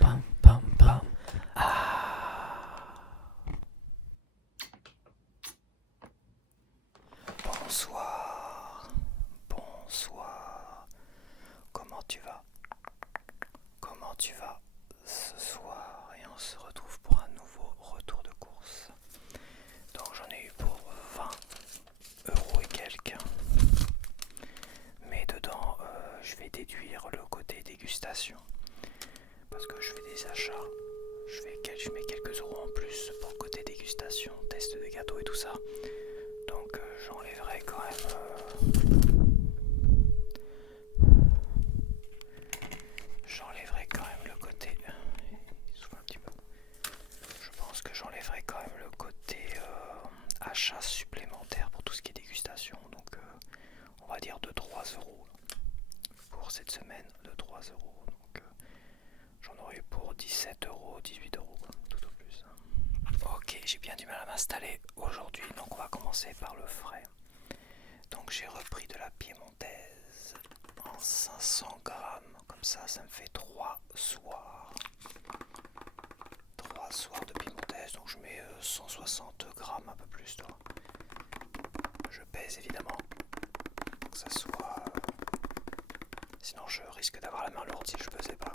Pam, pam, pam. Bonsoir, bonsoir. Comment tu vas? Comment tu vas ce soir? Et on se retrouve pour un nouveau retour de course. Donc j'en ai eu pour 20 € et quelques. Mais dedans, je vais déduire le côté dégustation. Parce que je fais des achats. Je mets quelques euros en plus pour le côté dégustation, test de gâteaux et tout ça. Donc j'enlèverai quand même le côté. Il souffle un petit peu. Je pense que j'enlèverai quand même le côté achat supplémentaire pour tout ce qui est dégustation. Donc on va dire de 3 € pour cette semaine, de 3 €. Donc j'en aurai pour 17 €, 18 € tout au plus. Ok, j'ai bien du mal à m'installer aujourd'hui, donc on va commencer par le frais. Donc j'ai repris de la piémontaise en 500 grammes, comme ça me fait 3 soirs. 3 soirs de piémontaise, donc je mets 160 grammes, un peu plus toi. Je pèse évidemment, pour que ça soit... Sinon je risque d'avoir la main lourde si je pesais pas.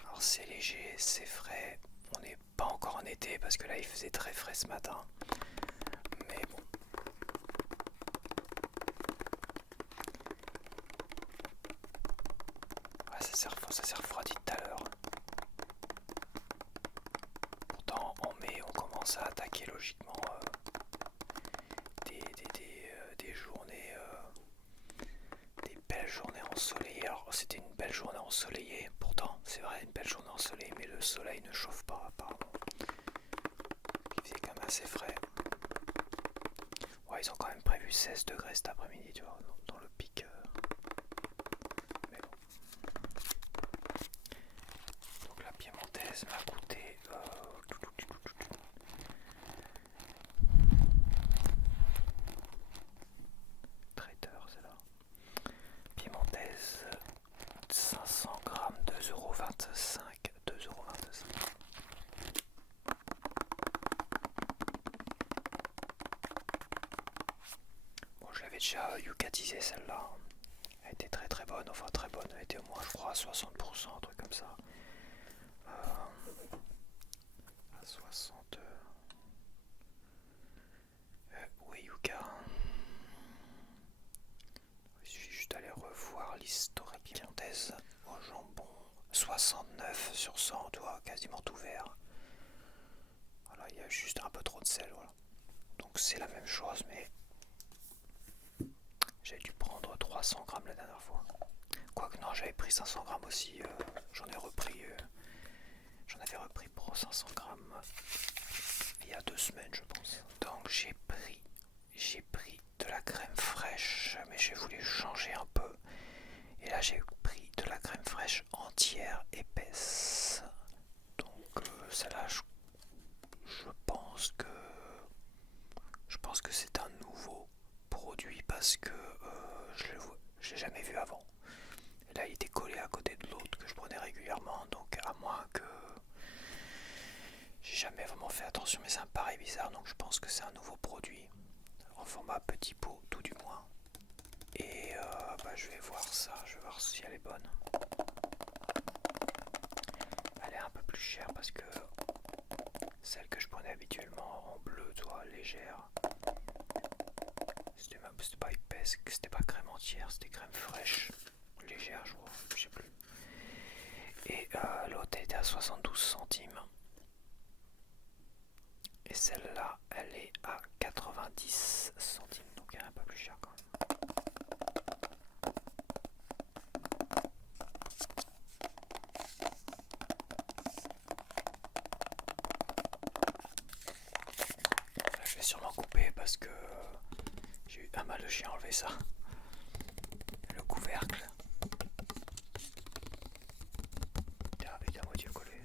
Alors c'est léger, c'est frais, on n'est pas encore en été parce que là il faisait très frais ce matin. Mais bon. Ouais, ça s'est refroidi tout à l'heure. Pourtant en mai on commence à attaquer logiquement des journées, des belles journées ensoleillées. Alors c'était une belle journée ensoleillée, pourtant c'est vrai une belle journée ensoleillée, mais le soleil ne chauffe pas apparemment. Il faisait quand même assez frais. Ouais, ils ont quand même prévu 16 degrés cet après-midi, tu vois, dans le pic. Mais bon. Donc la piémontaise m'a coûté traiteur, c'est là. Piémontaise 500 grammes, 2,25 €. 2,25 €. Bon, je l'avais déjà yucatisé celle-là. Elle était très très bonne, enfin très bonne. Elle était au moins, je crois, à 60%, un truc comme ça. À 60. Oui, Yuka. Il suffit juste d'aller revoir l'historique piémontaise au jambon. 69 sur 100, tu vois, quasiment tout vert. Voilà, il y a juste un peu trop de sel, voilà. Donc c'est la même chose, mais j'ai dû prendre 300 grammes la dernière fois. Quoique non, j'avais pris 500 grammes aussi. J'en avais repris pour 500 grammes il y a 2 semaines, je pense. Donc j'ai pris de la crème fraîche, mais j'ai voulu changer un peu. Et là j'ai pris de la crème fraîche entière épaisse. Donc celle-là, je pense que c'est un nouveau produit parce que je l'ai jamais vu avant. Et là il était collé à côté de l'autre que je prenais régulièrement, donc à moins que j'ai jamais vraiment fait attention, mais ça me paraît bizarre, donc je pense que c'est un nouveau produit en format petit pot tout du moins. Et je vais voir ça, je vais voir si elle est bonne. Elle est un peu plus chère parce que celle que je prenais habituellement en bleu, toi, légère, c'était pas épaisse, c'était pas crème entière, c'était crème fraîche, légère, je crois, je sais plus. Et l'autre était à 72 centimes. Et celle-là, elle est à 90 centimes, donc elle est un peu plus chère quand même. Là, je vais sûrement couper parce que j'ai eu un mal de chien à enlever ça. Le couvercle. Il est à moitié collé.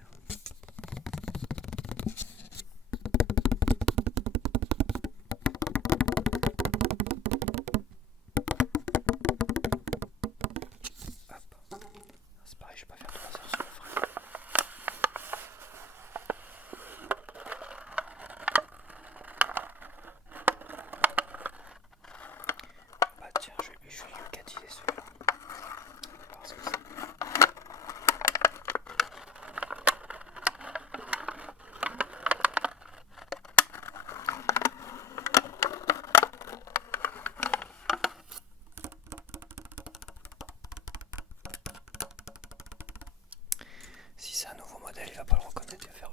Si c'est un nouveau modèle, il va pas le reconnaître. Il va faire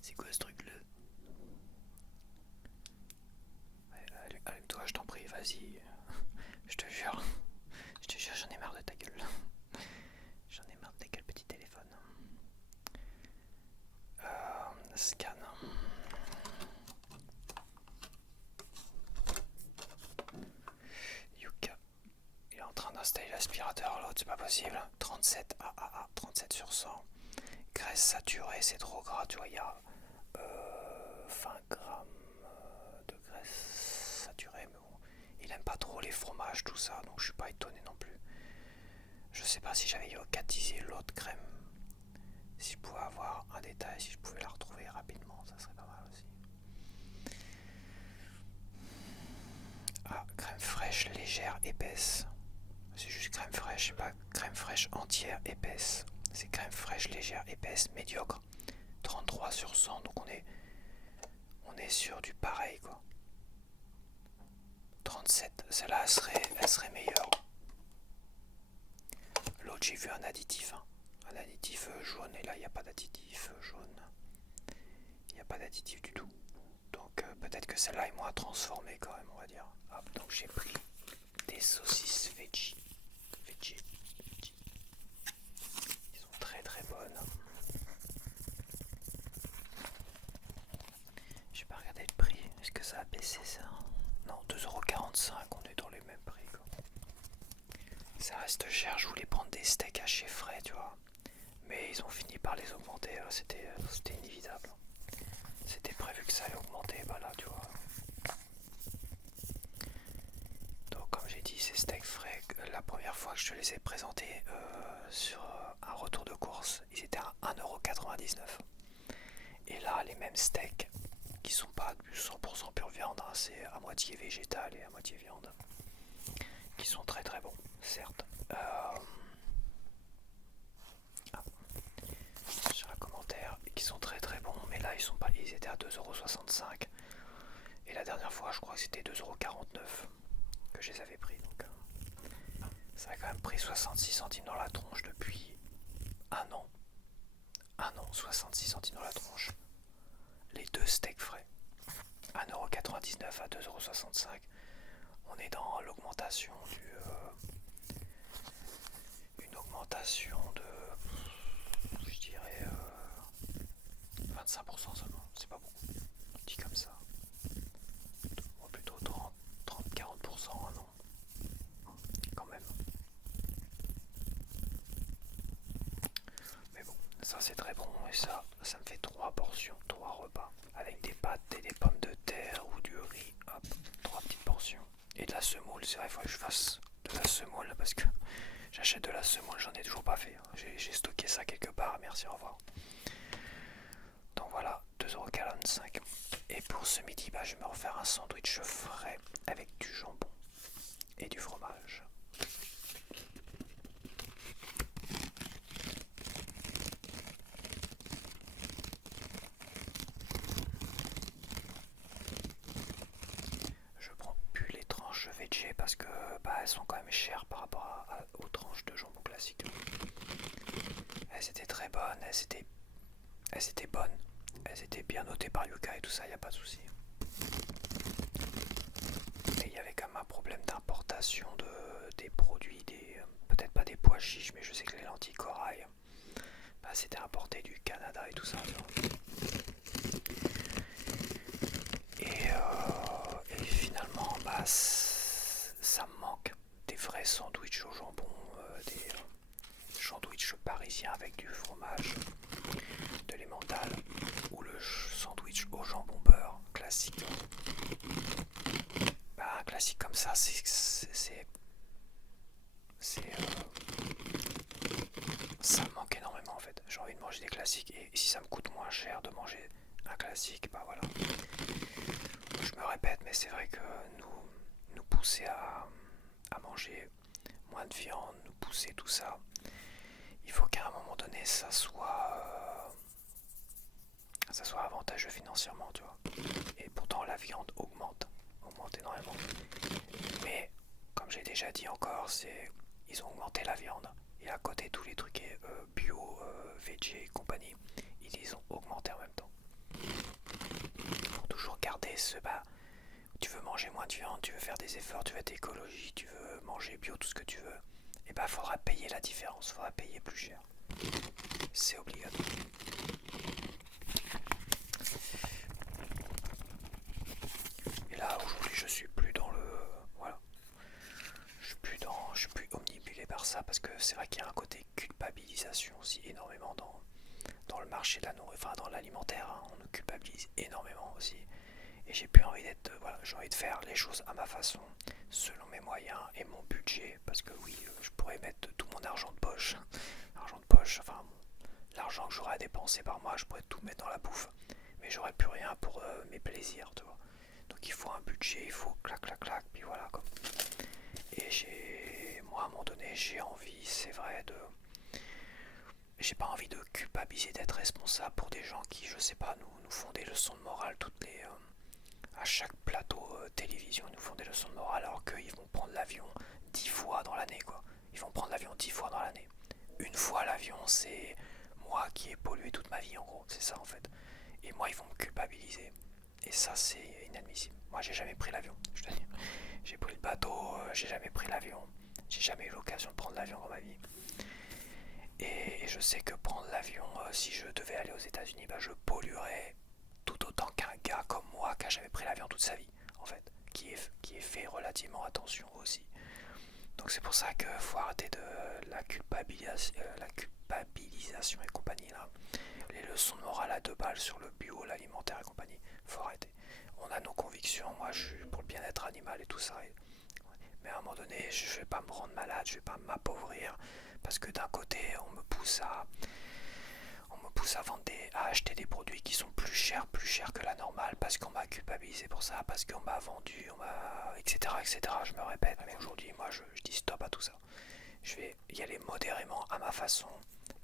c'est quoi ce truc là? Ouais, allume-toi, je t'en prie, vas-y. Je te jure. Je te jure, j'en ai marre de ta gueule. J'en ai marre de ta gueule, petit téléphone. Scan. Yuka. Il est en train d'installer l'aspirateur, l'autre, c'est pas possible. 37 AAA, 37 sur 100. Graisse saturée, c'est trop gras, tu vois, il y a 20 grammes de graisse saturée, mais bon, il aime pas trop les fromages, tout ça, donc je suis pas étonné non plus. Je sais pas si j'avais yogatisé l'autre crème, si je pouvais avoir un détail, si je pouvais la retrouver rapidement, ça serait pas mal aussi. Ah, crème fraîche, légère, épaisse. C'est juste crème fraîche, c'est pas crème fraîche entière, épaisse. C'est crème fraîche, légère, épaisse, médiocre. 33 sur 100, donc on est sur du pareil quoi. 37, celle-là elle serait meilleure. L'autre j'ai vu un additif, hein. Un additif jaune, et là il n'y a pas d'additif jaune. Il n'y a pas d'additif du tout. Donc peut-être que celle-là est moins transformée quand même, on va dire. Hop, donc j'ai pris des saucisses veggie. Ils sont très très bonnes. J'ai pas regardé le prix. Est-ce que ça a baissé ça? Non, 2,45€, on est dans les mêmes prix quoi. Ça reste cher, je voulais prendre des steaks hachés frais, tu vois. Mais ils ont fini par les augmenter, c'était inévitable. C'était prévu que ça allait augmenter, bah là tu vois. Donc comme j'ai dit, ces steaks frais, la première fois que je te les ai présentés sur un retour de course, ils étaient à 1,99€. Et là, les mêmes steaks, qui sont pas du 100% pure viande, hein, c'est à moitié végétal et à moitié viande, qui sont très très bons, certes. Sur un commentaire, qui sont très très bons, mais là ils étaient à 2,65€. Et la dernière fois, je crois que c'était 2,49€ que je les avais pris. Donc ça a quand même pris 66 centimes dans la tronche depuis un an. 66 centimes dans la tronche. Les deux steaks frais. 1,99€ à 2,65€. On est dans l'augmentation une augmentation de, je dirais, 25% seulement. C'est pas beaucoup. Dit comme ça. Ou plutôt 30-40%, non. Quand même. Mais bon, ça c'est très bon. Et ça me fait 3 portions, 3 repas. Avec des pâtes et des pommes de terre ou du riz. Hop, 3 petites portions. Et de la semoule, c'est vrai, il faut que je fasse de la semoule parce que j'achète de la semoule, j'en ai toujours pas fait. J'ai stocké ça quelque part, merci, au revoir. Donc voilà, 2,45€. Et pour ce midi, je vais me refaire un sandwich frais avec du jambon et du fromage. Je prends plus les tranches veggie parce que elles sont quand même chères par rapport aux tranches de jambon classique. Elles étaient très bonnes, elles étaient bonnes, elles étaient bien notées par Yuka et tout ça, y a pas de souci. Mais il y avait quand même un problème d'importation des produits, peut-être pas des pois chiches, mais je sais que les lentilles corail, c'était importé du Canada et tout ça. Et finalement, ça me manque des vrais sandwichs au jambon, des sandwichs parisiens avec du fromage, de l'emmental, ou le sandwich au jambon beurre classique. Un classique comme ça, ça me manque énormément en fait. J'ai envie de manger des classiques et si ça me coûte moins cher de manger un classique, voilà. Je me répète, mais c'est vrai que nous pousser à manger moins de viande, nous pousser tout ça, il faut qu'à un moment donné ça soit avantageux financièrement, tu vois. Et pourtant la viande augmente énormément. Mais comme j'ai déjà dit encore, ils ont augmenté la viande Et à côté, tous les trucs bio, veg et compagnie, ils les ont augmentés en même temps. Pour toujours garder ce bas. Tu veux manger moins de viande, tu veux faire des efforts, tu veux être écologie, tu veux manger bio, tout ce que tu veux, et bah faudra payer la différence, faudra payer plus cher. C'est obligatoire. Et là aujourd'hui je suis plus dans le. Voilà. Je suis plus omnibulé par ça parce que c'est vrai qu'il y a un côté culpabilisation aussi énormément dans le marché de la nourriture, enfin dans l'alimentaire, hein, on nous culpabilise énormément aussi. Et j'ai plus envie d'être, voilà, j'ai envie de faire les choses à ma façon, selon mes moyens et mon budget, parce que oui, je pourrais mettre tout mon argent de poche, enfin l'argent que j'aurais à dépenser par mois, je pourrais tout mettre dans la bouffe, mais j'aurais plus rien pour mes plaisirs, tu vois. Donc il faut un budget, il faut clac clac clac, puis voilà quoi. Et moi à un moment donné, j'ai envie, c'est vrai, j'ai pas envie de culpabiliser, d'être responsable pour des gens qui, je sais pas, nous font des leçons de morale à chaque plateau télévision, ils nous font des leçons de morale alors qu'ils vont prendre l'avion 10 fois dans l'année, quoi. Ils vont prendre l'avion 10 fois dans l'année. Une fois l'avion, c'est moi qui ai pollué toute ma vie, en gros, c'est ça en fait. Et moi, ils vont me culpabiliser. Et ça, c'est inadmissible. Moi, j'ai jamais pris l'avion, je te dis. J'ai pris le bateau, j'ai jamais pris l'avion. J'ai jamais eu l'occasion de prendre l'avion dans ma vie. Et je sais que prendre l'avion, si je devais aller aux États-Unis, bah, je polluerais tout autant qu'un gars comme moi qui a jamais pris l'avion toute sa vie, en fait, qui est fait relativement attention aussi. Donc c'est pour ça qu'il faut arrêter de la culpabilisation et compagnie là. Les leçons de morale à 2 balles sur le bio, l'alimentaire et compagnie, faut arrêter. On a nos convictions, moi je suis pour le bien-être animal et tout ça. Mais à un moment donné, je vais pas me rendre malade, je vais pas m'appauvrir, parce que d'un côté, on me pousse à à acheter des produits qui sont plus chers que la normale, parce qu'on m'a culpabilisé pour ça, parce qu'on m'a vendu, etc., etc. Je me répète, mais aujourd'hui, moi, je dis stop à tout ça. Je vais y aller modérément à ma façon,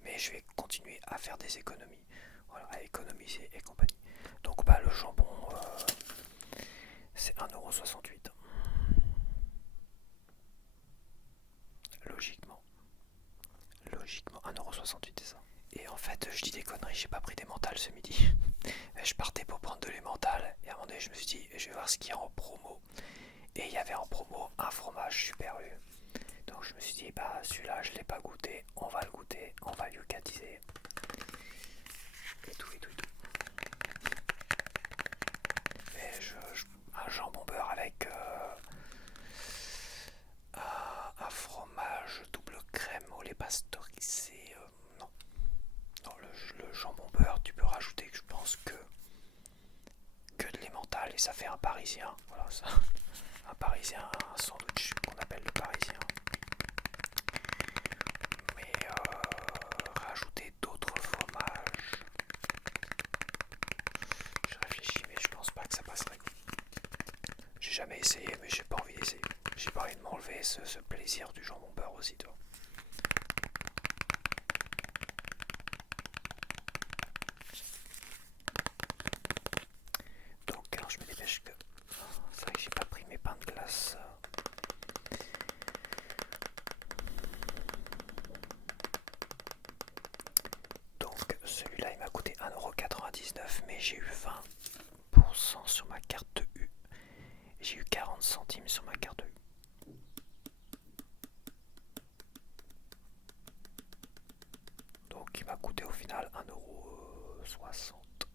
mais je vais continuer à faire des économies, voilà, à économiser et compagnie. Donc, bah, le jambon, c'est 1,68 €. Logiquement 1,68 €, c'est ça. Et en fait, je dis des conneries, j'ai pas pris des mentales ce midi. Je partais pour prendre de l'emmental et à un moment donné, je me suis dit, je vais voir ce qu'il y a en promo. Et il y avait en promo un fromage Super U. Donc je me suis dit, bah celui-là, je l'ai pas goûté, on va le goûter, on va lucatiser. Et tout. Et un jambon beurre avec un fromage double crème au lait pasteurisé. Non. Non, le jambon beurre, tu peux rajouter, je pense que de l'emmental et ça fait un parisien. Voilà, ça. Un parisien, un sandwich qu'on appelle le parisien. Mais rajouter d'autres fromages, je réfléchis, mais je pense pas que ça passerait. J'ai jamais essayé, mais j'ai pas envie d'essayer. J'ai pas envie de m'enlever ce plaisir du jambon beurre aussi, toi. Donc, alors je me dépêche que. C'est vrai que j'ai pas pris mes pains de glace. Donc, celui-là il m'a coûté 1,99 €, mais j'ai eu 20% sur ma carte U. J'ai eu 40 centimes sur ma carte U. Donc il m'a coûté au final 1,60 €.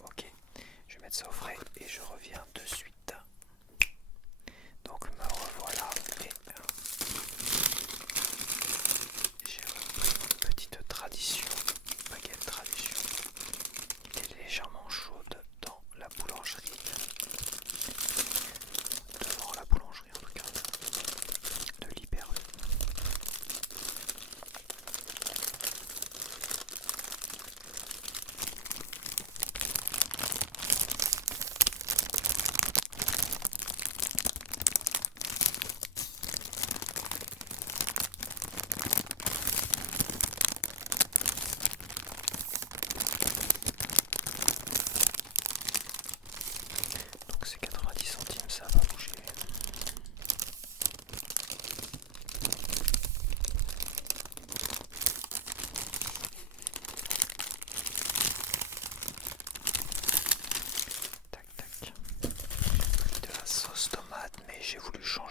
Ok, je vais mettre ça au frais et je reviens de suite. Donc me revoilà et j'ai repris une petite tradition, baguette tradition, qui est légèrement chaude dans la boulangerie, devant la boulangerie en tout cas, de l'Hyper-U.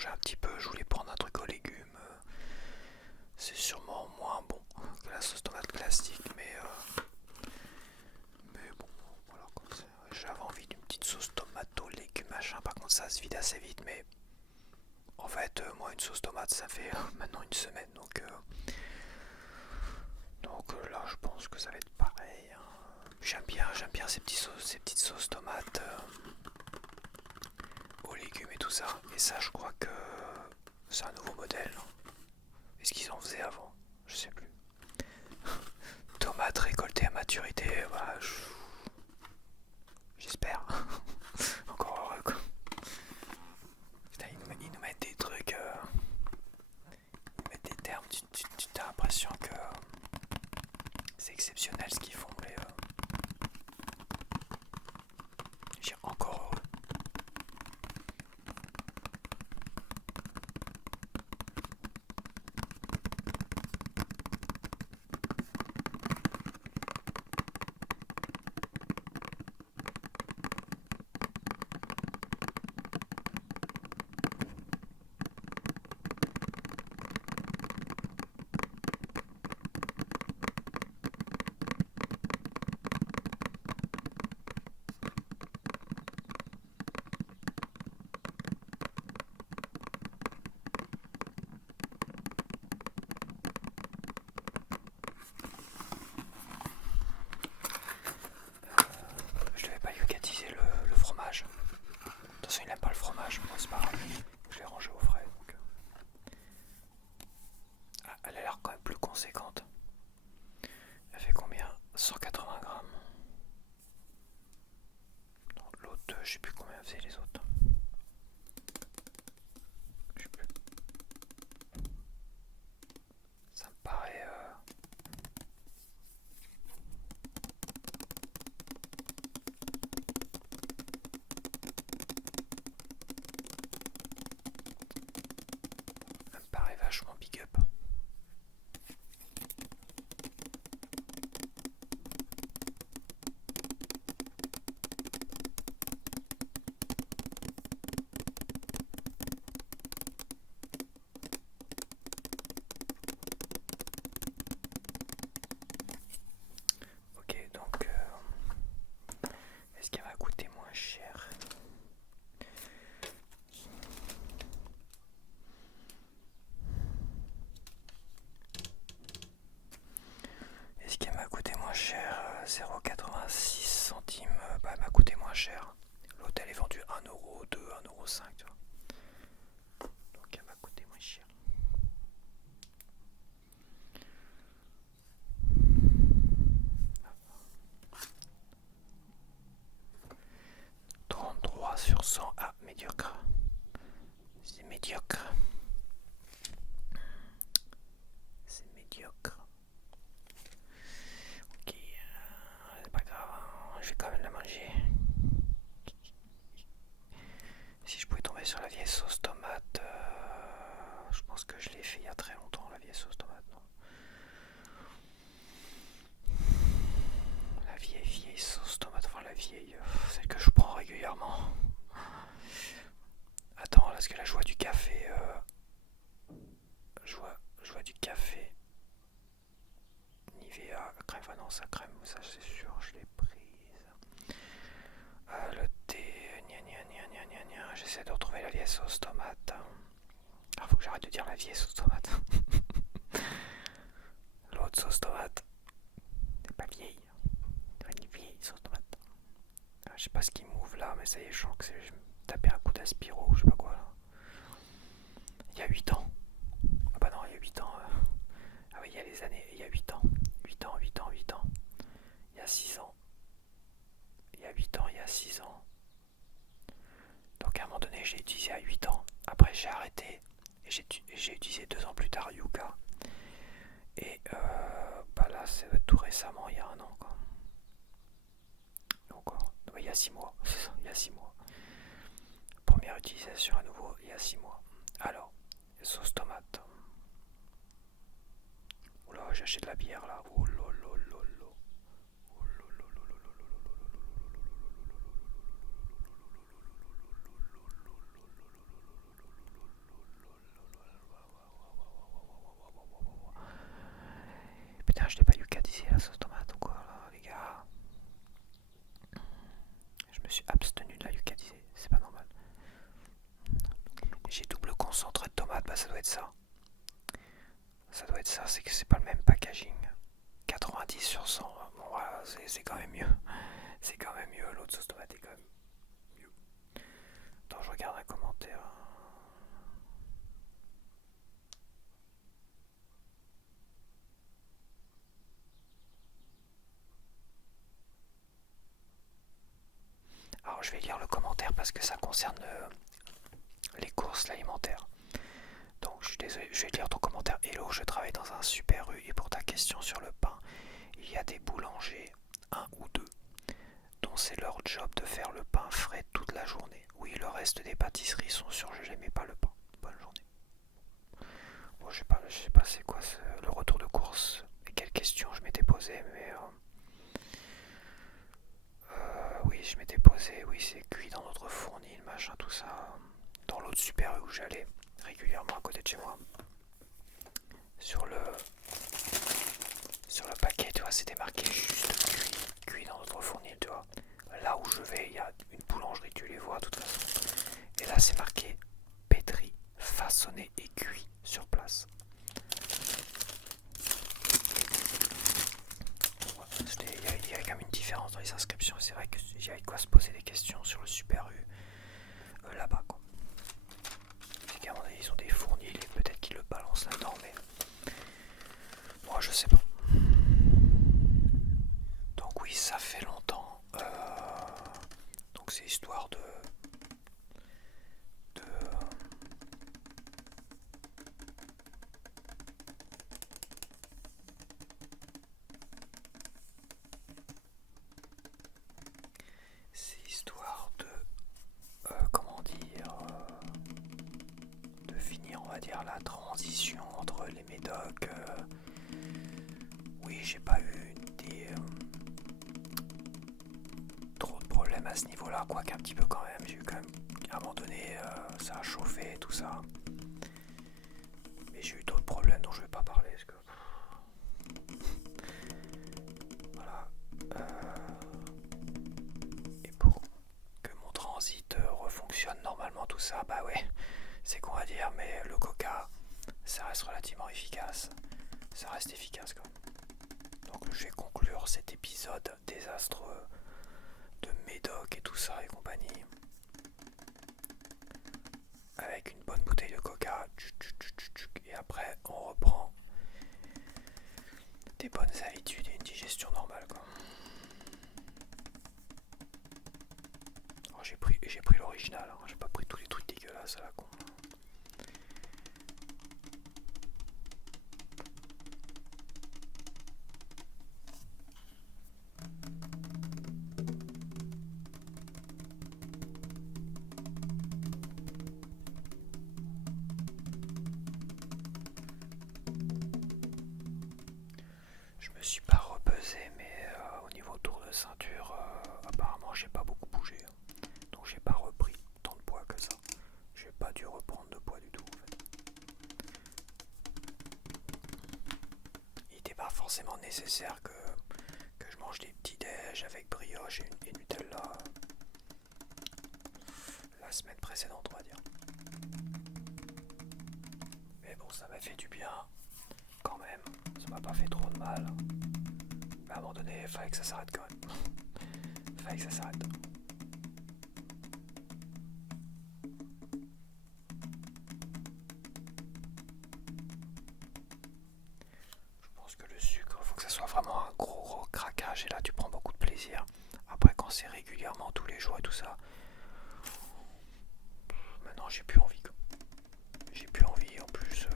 changer un petit peu, je voulais prendre un truc aux légumes. C'est sûrement moins bon que la sauce tomate classique, mais bon, voilà quoi. J'avais envie d'une petite sauce tomate aux légumes, machin. Par contre, ça se vide assez vite, mais en fait, moi, une sauce tomate, ça fait maintenant une semaine, donc là, je pense que ça va être pareil, hein. J'aime bien ces petites sauces tomates aux légumes et tout ça. Et ça, je crois que c'est un nouveau modèle. Est-ce qu'ils en faisaient avant? Je sais plus. Tomates récoltées à maturité, bah, j'espère. Encore heureux quoi. Putain, ils nous mettent des trucs, ils nous mettent des termes, tu as l'impression que c'est exceptionnel ce qu'ils font, mais j'ai encore heureux. Je devais pas yogatiser le fromage. Attention, il n'aime pas le fromage, bon, c'est pas grave. Je l'ai rangé au frais. Donc. Ah, elle a l'air quand même plus conséquente. Elle fait combien? 180 grammes. Non, l'autre, je sais plus combien faisaient les autres. Je sais plus. Ça me paraît. Ça me paraît vachement big up. Ok, donc est-ce qu'elle va coûter moins cher? Est-ce qu'elle m'a coûté moins cher? 0,86 centimes, bah, elle m'a coûté moins cher. L'autre elle est vendue 1,2€, 1,5€, tu vois. Donc elle m'a coûté moins cher. Trois sur 100. Ah, médiocre. C'est médiocre. C'est médiocre. Ok, c'est pas grave, hein. Je vais quand même la manger. Si je pouvais tomber sur la vieille sauce tomate, je pense que je l'ai fait il y a très longtemps, la vieille sauce tomate, non? La vieille sauce tomate, enfin la vieille, celle que je prends régulièrement. Attends, là, parce que là je vois du café, je vois du café. Nivea, crème, enfin non, ça crème, ça c'est sûr, je l'ai prise. Le thé, gna. J'essaie de retrouver la vieille sauce tomate. Ah, faut que j'arrête de dire la vieille sauce tomate. L'autre sauce tomate. C'est pas vieille. C'est une vieille sauce tomate. Ah, je sais pas ce qui m'ouvre là, mais ça y est, je sens que je vais me taper un coup d'aspiro ou je sais pas quoi là. Il y a 8 ans. Ah bah non, il y a 8 ans. Ah oui, il y a les années, il y a 8 ans. 8 ans, 8 ans, 8 ans. Il y a 6 ans. Il y a 8 ans, il y a 6 ans. Donc à un moment donné, j'ai utilisé à 8 ans. Après, j'ai arrêté. Et j'ai utilisé 2 ans plus tard Yuka. Et bah là, c'est tout récemment, il y a un an quoi. Donc il y a 6 mois. Il y a 6 mois. Première utilisation à nouveau, il y a 6 mois. Alors, sauce tomate. Oula, j'achète de la bière là. Oh lolo. bah ça doit être ça. Ça doit être ça, c'est que c'est pas le même packaging. 90 sur 100, bon voilà, c'est quand même mieux. C'est quand même mieux, l'autre sauce tomate est quand même mieux. Attends, je regarde un commentaire. Alors je vais lire le commentaire parce que ça concerne les courses alimentaires. Donc je suis désolé, je vais lire ton commentaire. Hello, je travaille dans un Super U et pour ta question sur le pain, il y a des boulangers, un ou deux, dont c'est leur job de faire le pain frais toute la journée. Oui, le reste des pâtisseries sont surgelées mais pas le pain. Bonne journée. Bon, je sais pas c'est quoi le retour de course et quelle question je m'étais posé, mais oui, je m'étais posé, oui, c'est cuit dans notre fournil, machin, tout ça. Dans l'autre Super U où j'allais régulièrement à côté de chez moi. Sur le paquet, tu vois, c'était marqué juste cuit dans notre fournil, tu vois. Là où je vais, il y a une boulangerie, tu les vois de toute façon. Et là, c'est marqué pétri, façonné et cuit sur place. Il y a quand même une différence dans les inscriptions. C'est vrai qu'il y a quoi se poser des questions sur le Super U là-bas, quoi. C'est qu'à mon avis, ils ont des fournils et peut-être qu'ils le balancent là-dedans, mais moi, je sais pas. Donc oui, ça fait longtemps. Donc c'est histoire de c'est histoire de comment dire de finir, on va dire, la transition entre les médocs. Oui, j'ai pas eu trop de problèmes à ce niveau-là, quoique un petit peu quand même. J'ai eu quand même, à un moment donné, ça a chauffé, tout ça. Mais j'ai eu d'autres problèmes dont je vais pas parler. Parce que... Voilà. Et pour que mon transit refonctionne normalement, tout ça, bah ouais, c'est qu'on va dire, mais le coca, ça reste relativement efficace. Ça reste efficace quand même. Donc je vais conclure cet épisode désastreux de médoc et tout ça et compagnie avec une bonne bouteille de coca et après on reprend des bonnes habitudes et une digestion normale, quoi. Alors, j'ai pris l'original, hein. J'ai pas pris tous les trucs dégueulasses à la con. Je me suis pas repesé, mais au niveau tour de ceinture, apparemment j'ai pas beaucoup bougé, hein. Donc j'ai pas repris tant de poids que ça. J'ai pas dû reprendre de poids du tout, en fait. Il n'était pas forcément nécessaire que je mange des petits déj avec brioche et Nutella la semaine précédente, on va dire. Mais bon, ça m'a fait du bien quand même. Ça m'a pas fait trop de mal. Mais à un moment donné, il fallait que ça s'arrête quand même. Il fallait que ça s'arrête. Je pense que le sucre, il faut que ça soit vraiment un gros craquage. Et là, tu prends beaucoup de plaisir. Après, quand c'est régulièrement, tous les jours et tout ça, maintenant j'ai plus envie, quoi. J'ai plus envie, en plus.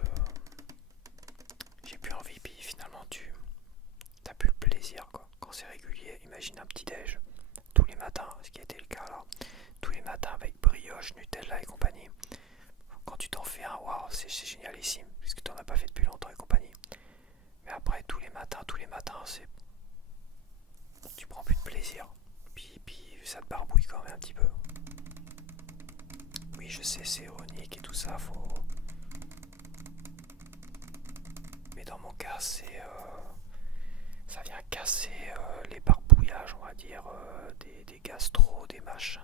J'ai plus envie, puis finalement, t'as plus le plaisir, quoi. Quand c'est régulier, imagine un petit déj tous les matins, ce qui a été le cas là, tous les matins avec brioche, Nutella et compagnie. Quand tu t'en fais un, waouh, c'est génialissime, puisque t'en as pas fait depuis longtemps et compagnie. Mais après, tous les matins, c'est... Tu prends plus de plaisir. Puis ça te barbouille quand même un petit peu. Oui, je sais, c'est ironique et tout ça, faut... Mais dans mon cas, c'est... ça vient casser les barbouillages, on va dire, des gastro, des machins,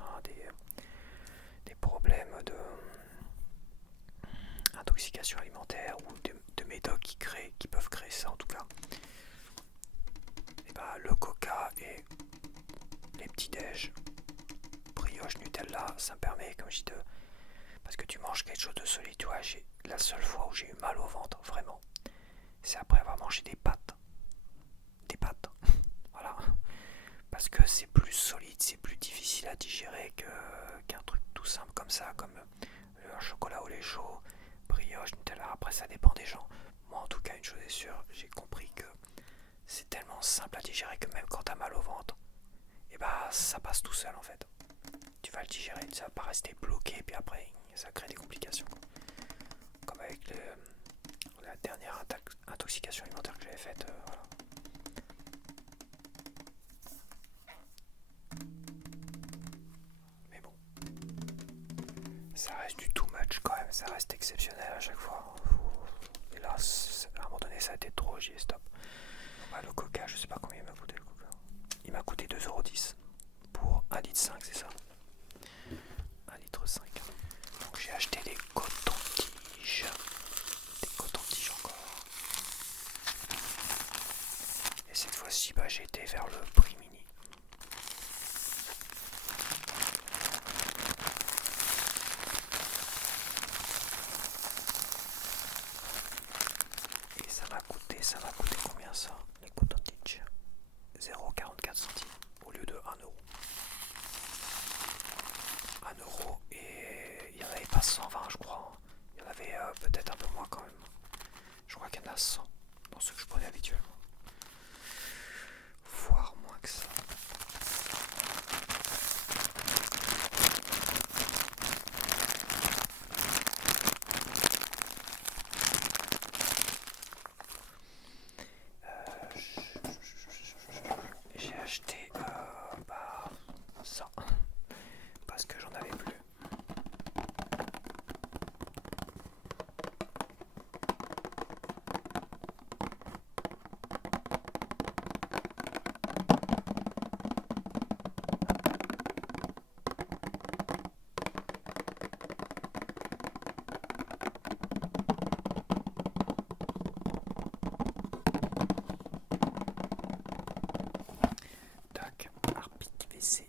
des problèmes de d'intoxication alimentaire ou de médocs qui peuvent créer ça en tout cas. Et bah le coca et les petits déj, brioche, Nutella, ça me permet, comme je dis, parce que tu manges quelque chose de solide. Tu vois, la seule fois où j'ai eu mal au ventre, vraiment, c'est après avoir mangé des pâtes. Des pâtes, voilà. Parce que c'est plus solide, c'est plus difficile à digérer qu'un truc tout simple comme ça, comme un chocolat au lait chaud, brioche, Nutella. Après, ça dépend des gens. Moi, en tout cas, une chose est sûre, j'ai compris que c'est tellement simple à digérer que même quand t'as mal au ventre, et bah ça passe tout seul en fait. Tu vas le digérer, ça va pas rester bloqué, puis après ça crée des complications. Comme avec la dernière intoxication alimentaire que j'avais faite. Voilà. Mais bon, ça reste du too much quand même, ça reste exceptionnel à chaque fois. Et là, à un moment donné, ça a été trop, j'ai stop. Bah, le coca, je sais pas combien il m'a coûté le coca. Il m'a coûté 2,10€ pour 1,5 litre, c'est ça, 1,5 litre. Donc j'ai acheté des cotons-tiges. Des cotons-tiges encore. Et cette fois-ci, bah, j'ai été vers le prix mini. Et ça m'a coûté combien ça, les cotton-tiges? 0,44 centimes au lieu de 1€. 1€ et il n'y en avait pas 120 je crois. Il y en avait peut-être un peu moins quand même. Je crois qu'il y en a 100 dans ceux que je prenais habituellement. Voire moins que ça. J'ai acheté ça parce que j'en avais plus. Tac, Harpic WC.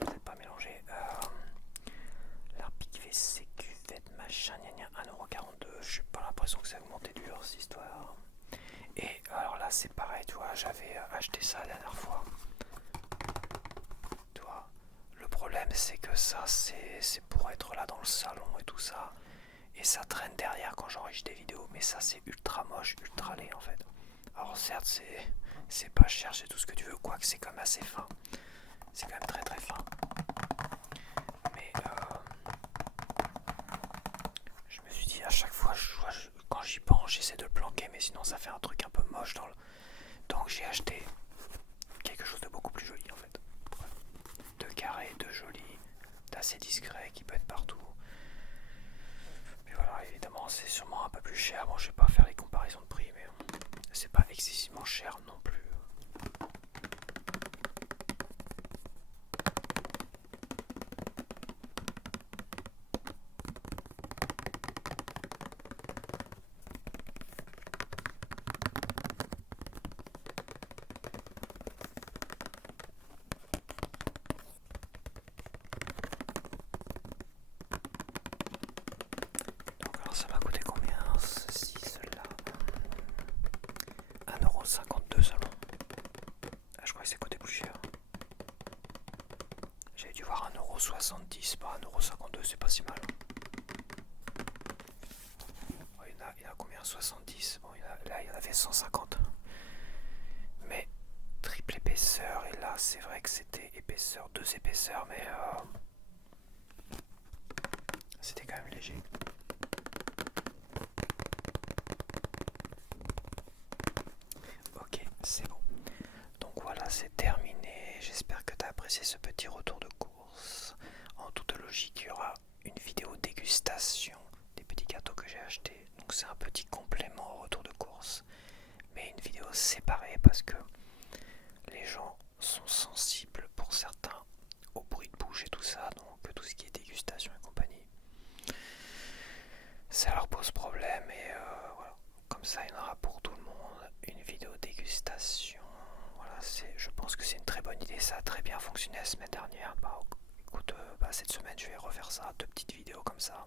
Peut-être pas mélangé. L'Harpic WC cuvette machin, gna gna, 1,42€. J'ai pas l'impression que ça a augmenté dur cette histoire. Et alors là c'est pareil, tu vois, j'avais acheté ça la dernière fois. Tu vois, le problème c'est que ça c'est pour être là dans le salon et tout ça. Et ça traîne derrière quand j'enregistre des vidéos. Mais ça c'est ultra moche, ultra laid en fait. Alors certes c'est pas cher, c'est tout ce que tu veux, quoique c'est quand même assez fin. C'est quand même très très fin. Mais je me suis dit à chaque fois, quand j'y pense, j'essaie de le planquer, mais sinon ça fait un truc un peu moche dans le... Donc j'ai acheté quelque chose de beaucoup plus joli en fait. De carré, de joli, d'assez discret, qui peut être partout. Mais voilà, évidemment c'est sûrement un peu plus cher. Bon, je vais pas faire les comparaisons de prix, mais c'est pas excessivement cher non plus. Donc alors ça m'a coûté combien ceci, cela? 1,52€ seulement. Ah, je crois que c'est coûté plus cher. J'avais dû voir 1,70€, pas 1,52€, c'est pas si mal. Oh, il y en a combien? 70. Bon, là il y en avait 150. Mais triple épaisseur, et là c'est vrai que c'était épaisseur, 2 épaisseurs, mais c'était quand même léger. Ok, c'est bon. Donc voilà, c'est terminé. J'espère que tu as apprécié ce petit retour de course. En toute logique, il y aura une vidéo dégustation des petits gâteaux que j'ai achetés. Donc c'est un petit complément au retour de course. Mais une vidéo séparée parce que les gens sont sensibles pour certains au bruit de bouche et tout ça. Donc tout ce qui est dégustation et compagnie, ça leur pose problème. pense que c'est une très bonne idée, ça a très bien fonctionné la semaine dernière. Bah écoute, cette semaine je vais refaire ça, 2 petites vidéos comme ça.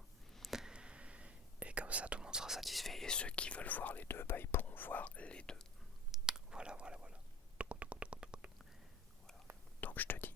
Et comme ça tout le monde sera satisfait. Et ceux qui veulent voir les deux, bah ils pourront voir les deux. Voilà. Donc je te dis